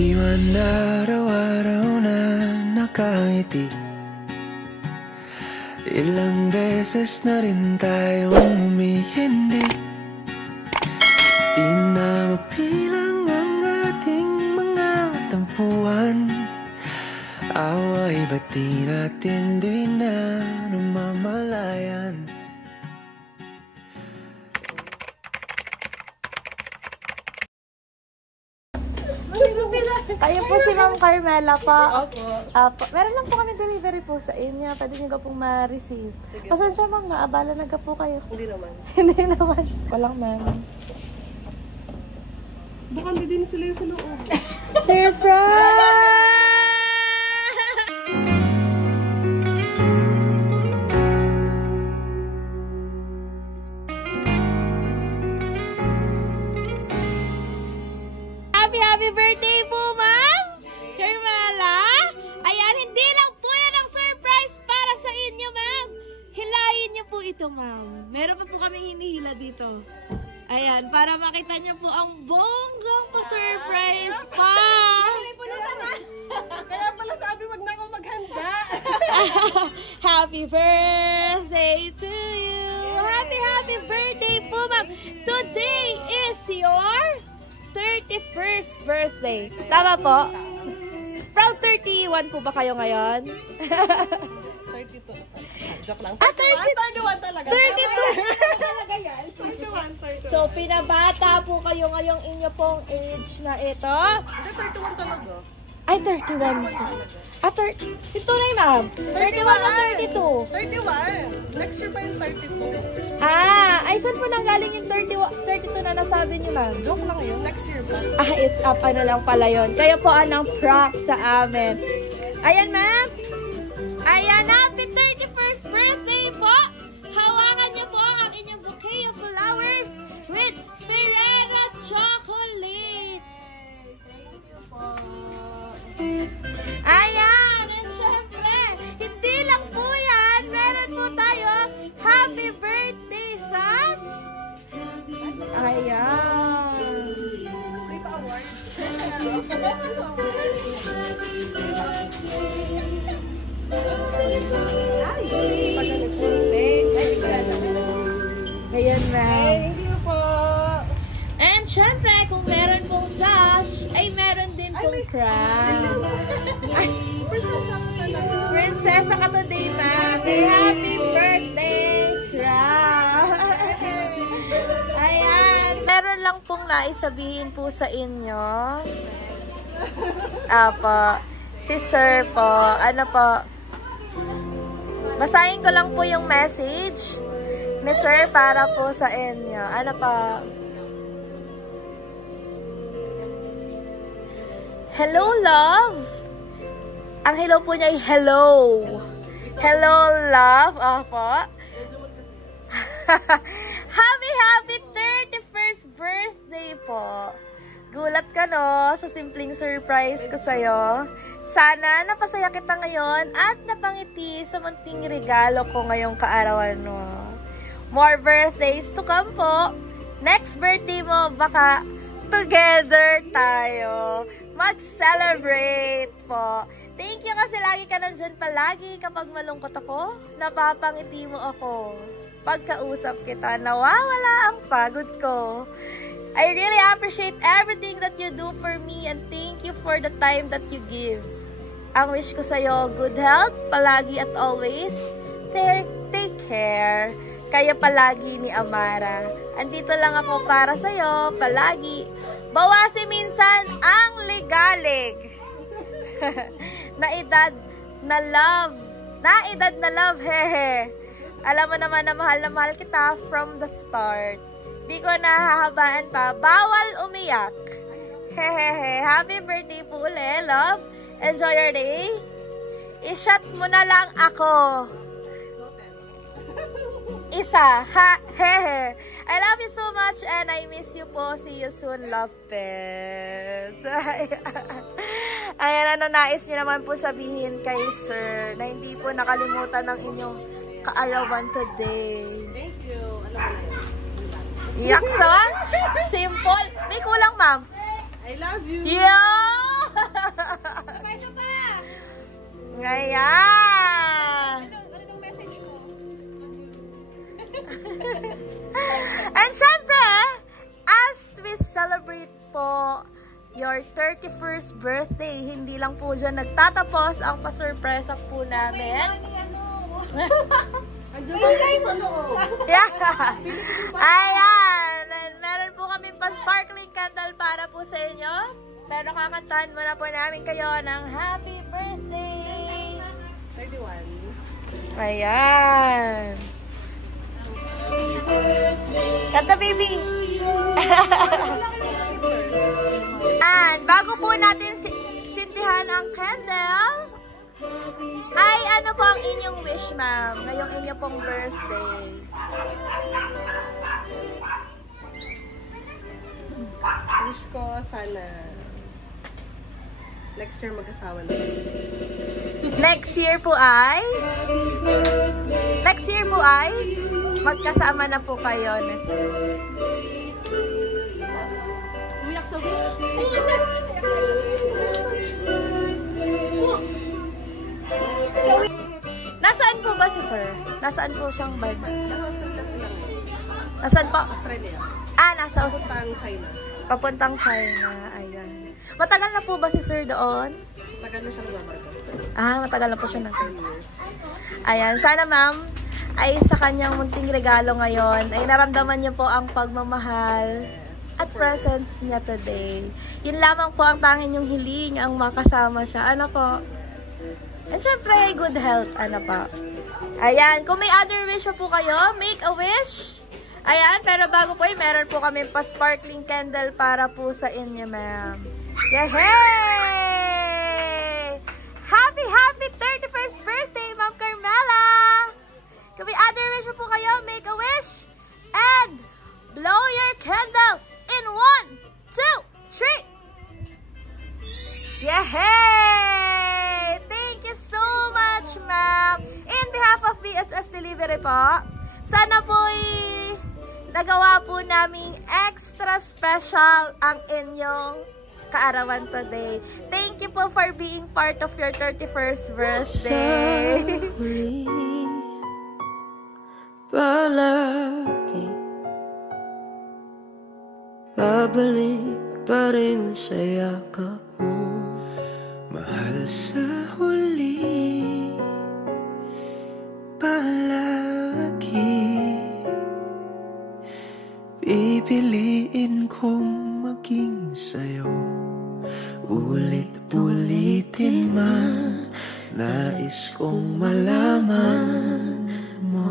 Di man araw-araw na nakangiti, ilang beses na rin tayong umihindi. Di na mapilang ang ating mga tampuhan. Away ba't di natin di na namamalayan? Kayo po si Ma'am Carmela po. Opo. Meron lang po kami delivery po sa inyo. Pwede nyo ka pong ma-receive. Pasensya ma'am, naabala na ka po kayo. Hindi naman. Hindi naman. Walang ma'am. Bukang din sila yung sa loob. Surprise! Happy birthday po, Ma'am Carmela! Ayan, hindi lang po yan ang surprise para sa inyo, Ma'am. Hilayin niyo po ito, Ma'am. Meron pa po kami hinihila dito. Ayan, para makita niyo po ang bonggang pa-surprise pa. Kaya pala sabi, wag na akong maghanda. Happy birthday to you! Happy birthday po, Ma'am! Today is your 31st birthday. Tama po? Proud 31 po ba kayo ngayon? 32. Joke lang. 31 talaga. 32 talaga yan. 31. So, pinabata po kayo ngayong inyo pong age na ito. Hindi, 31 talaga. Ay, 31 po. Ito na yun, Ma'am. 31 o 32? 31. Next year pa yung 32. Ay, saan po nanggaling yung 32 na nasabi niyo, Ma'am? Joke lang yun. Next year pa. It's up. Ano lang pala yun. Kayo po anong prop sa amin. Ayan, Ma'am. Ayan, happy 31st birthday po. Hawakan niyo po ang inyong bouquet of flowers with Ferrero chocolate. Thank you po. Ayan, and syempre, hindi lang po yan. Meron po tayo happy birthday, Sash. Ayan. Free pa award. Ayan, ma'am. Thank you po. And syempre, kung meron pong Sash, ay meron din pong crown. Prinsesa ka today, ma'am. Happy birthday, crown. Ayan. Meron lang pong naisabihin po sa inyo. Apo. Si Sir po. Ano po? Basahin ko lang po yung message ni Sir para po sa inyo. Ano po? Hello, love. Ang hello po niya ay hello. Hello, love. Opo. Happy 31st birthday po. Gulat ka, no? Sa simpleng surprise ko sa'yo. Sana napasaya kita ngayon at napangiti sa munting regalo ko ngayong kaarawan mo. More birthdays to come po. Next birthday mo, baka together tayo mag-celebrate po. Thank you kasi lagi ka nandyan palagi kapag malungkot ako. Napapangiti mo ako. Pagkausap kita, nawawala ang pagod ko. I really appreciate everything that you do for me and thank you for the time that you give. Ang wish ko sa'yo, good health, palagi at always. Take care. Kaya palagi ni Amara. Andito lang ako para sa'yo, palagi. Bawasi minsan ang ligalig. Naedad na love, hehe. Alam mo naman na mahal kita from the start. Di ko nahahabaan pa, bawal umiyak. Hehehe, happy birthday po ulit, love. Enjoy your day. I-shot mo na lang ako. Isa, ha, hehe. I love you so much and I miss you po. See you soon, love pets. Ayan, ano nais niyo naman po sabihin kay Sir na hindi po nakalimutan ng inyong kaarawan today. Thank you. Alam mo na yun. Yakson? Simple. May kulang, ma'am. I love you. Yeah! Ayan! Anong message mo? And syempre, as we celebrate po your 31st birthday, hindi lang po dyan nagtatapos ang pasurpresa po namin. Andun ba kayo sa loob? Yeah. Ayan! And meron po kami pa-sparkling candle para po sa inyo. Pero kakantahan muna po namin kayo ng happy birthday! 31. Ayan! Kanta, baby! And bago po natin sinsihan ang candle, ay ano po ang inyong wish, ma'am, ngayong inyo pong birthday? Wish ko sana next year mag-asawa na. Next year po ay magkasama na po kayo na sir. Umiyak sa Nasaan po ba si sir? Nasaan po siyang birthday? Nasa-hostel kasi lang. Nasaan po? Australia. Nasa Australia. Papuntang China. Papuntang China. Ayan. Matagal na po ba si sir doon? Tagal na siya nagbabarko. Matagal na po siya ng 10 years. Ayan. Sana ma'am, ay sa kanyang munting regalo ngayon, ay naramdaman niyo po ang pagmamahal at presence niya today. Yun lamang po ang tanging yung hiling, ang makasama siya. Ano po? And syempre, good health. Ano po? Ayan. Kung may other wish po kayo, make a wish. Ayan. Pero bago po, meron po kami pa-sparkling candle para po sa inyo, ma'am. Yay! Happy 31st birthday, Ma'am Carmela! Kung may other wish po kayo, make a wish. And blow your candle in 1, 2, 3. Yay! Thank you so much, ma'am. In behalf of BSS Delivery po, sana po'y nagawa po naming extra special ang inyong kaarawan today. Thank you po for being part of your 31st birthday. Palagi babalik pa rin sa yakap mo, mahal sa huli. Palagi pipiliin kong maging sa'yo, ulit-ulitin man, nais kong malaman mo.